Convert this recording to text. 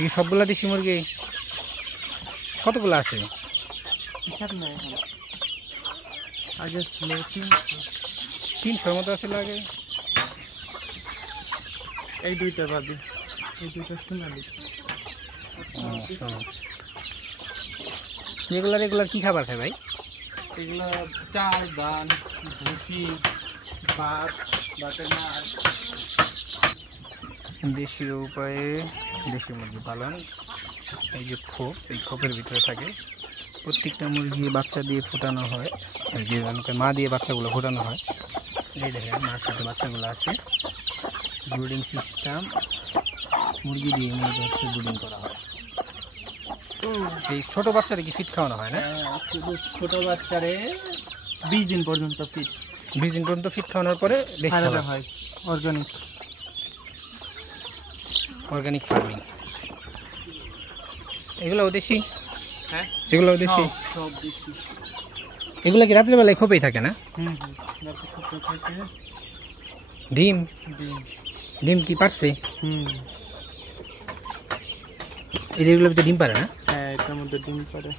এই সবগুলা দেশি মুরগি কতগুলো আছে? হিসাব নাই এখন। আগে ছিল 300 মতো আছে লাগে। এই দুইটা বাদে, এই দুইটা সোনালি। রেগুলার কি খাবার খায় ভাই? এগুলো চাল, ধান, ভুসি, ভাত, ভাতের মাছ। দেশীয় উপায়ে দেশি মুরগি পালন। এই যে খোপ, এই খোপের ভিতরে থাকে। প্রত্যেকটা মুরগি বাচ্চা দিয়ে ফোটানো হয়, এই যে মা দিয়ে বাচ্চাগুলো ফোটানো হয়। এই দেখেন মার সাথে বাচ্চাগুলো আছে। ব্রুডিং সিস্টেম, মুরগি দিয়ে মুরগি হচ্ছে ব্রুডিং করা হয়। এই ছোট বাচ্চারা কি ফিট খাওয়ানো হয় না? শুধু ছোট বাচ্চারে 20 দিন পর্যন্ত ফিট, 20 দিন পর্যন্ত ফিট খাওয়ানোর পরে দেশি খাবার হয়। Organic farming. এগুলোও দেশি? হ্যাঁ, এগুলোও দেশি। সব দেশি। এগুলো কি রাত্রেবেলায় খোপেই থাকে না? ডিম ডিম কি পারছে? এই এগুলোর ভিতরে ডিম পারে না? হ্যাঁ, এটার মধ্যে ডিম পারে।